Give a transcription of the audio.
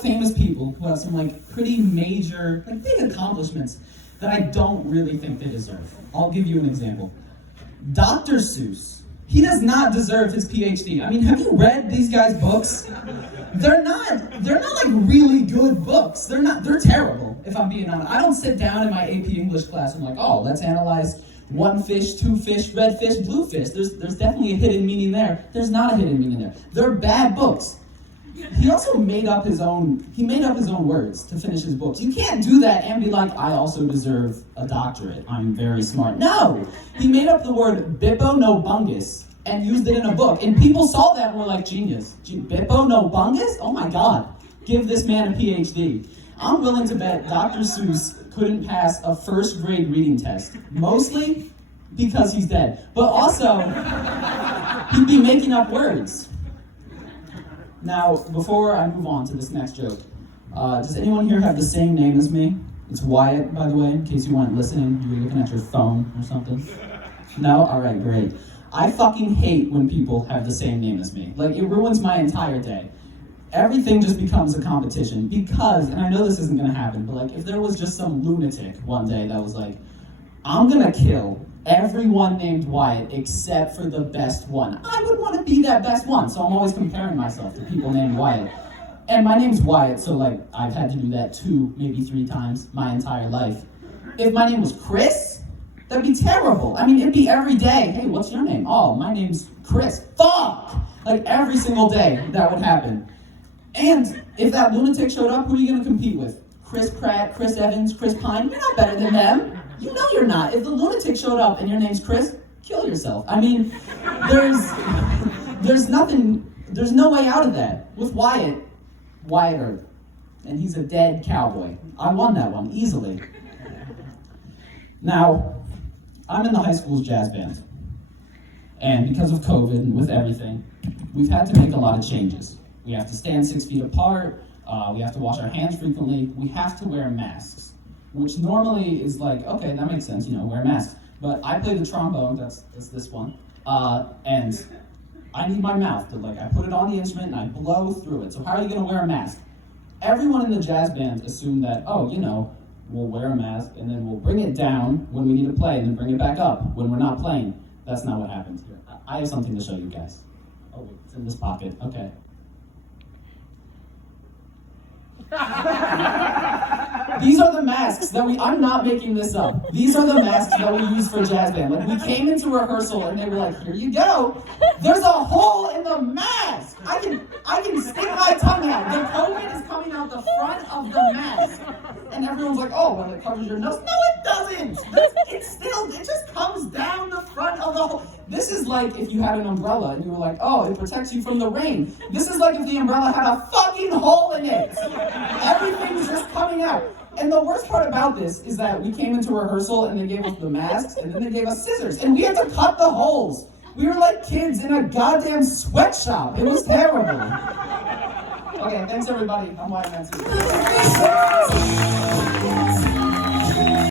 famous people who have some like pretty major, like big accomplishments that I don't really think they deserve. I'll give you an example. Dr. Seuss. He does not deserve his PhD. I mean, have you read these guys' books? They're not like really good books. They're terrible, if I'm being honest. I don't sit down in my AP English class and like, oh, let's analyze one fish, two fish, red fish, blue fish. There's definitely a hidden meaning there. There's not a hidden meaning there. They're bad books. He also made up his own words to finish his books. You can't do that and be like, I also deserve a doctorate. I'm very smart. No! He made up the word Bippo no bungus and used it in a book. And people saw that and were like, genius. Bippo no bungus? Oh my God. Give this man a PhD. I'm willing to bet Dr. Seuss couldn't pass a first grade reading test. Mostly because he's dead. But also, he'd be making up words. Now, before I move on to this next joke, does anyone here have the same name as me? It's Wyatt, by the way, in case you weren't listening. You were looking at your phone or something. No? All right, great. I fucking hate when people have the same name as me. Like, it ruins my entire day. Everything just becomes a competition because, and I know this isn't gonna happen, but like, if there was just some lunatic one day that was like, I'm gonna kill everyone named Wyatt except for the best one. I would want to be that best one, so I'm always comparing myself to people named Wyatt. And my name's Wyatt, so like I've had to do that 2, maybe 3 times my entire life. If my name was Chris, that'd be terrible. I mean, it'd be every day. Hey, what's your name? Oh, my name's Chris. Fuck! Like every single day that would happen. And if that lunatic showed up, who are you gonna compete with? Chris Pratt, Chris Evans, Chris Pine? You're not better than them. You know you're not. If the lunatic showed up and your name's Chris, kill yourself. I mean, there's no way out of that. With Wyatt Earp, and he's a dead cowboy. I won that one, easily. Now, I'm in the high school's jazz band. And because of COVID and with everything, we've had to make a lot of changes. We have to stand 6 feet apart, we have to wash our hands frequently, we have to wear masks. Which normally is like, okay, that makes sense, wear masks. But I play the trombone, that's this one, and I need my mouth to I put it on the instrument and I blow through it. So how are you gonna wear a mask? Everyone in the jazz band assumed that, we'll wear a mask and then we'll bring it down when we need to play and then bring it back up when we're not playing. That's not what happens here. I have something to show you guys. Oh wait, it's in this pocket, okay. These are the masks that I'm not making this up. These are the masks that we use for jazz band. Like, we came into rehearsal and they were like, here you go. There's a hole in the mask. I can stick my tongue out. The COVID is coming out the front of the mask. And everyone's like, oh, well, it covers your nose. No, it doesn't. It just comes down the front of the hole. This is like if you had an umbrella and you were like, oh, it protects you from the rain. This is like if the umbrella had a fucking hole in it. Everything's just coming out. And the worst part about this is that we came into rehearsal and they gave us the masks and then they gave us scissors and we had to cut the holes. We were like kids in a goddamn sweatshop. It was terrible. Okay, thanks everybody. I'm Wyatt Menci.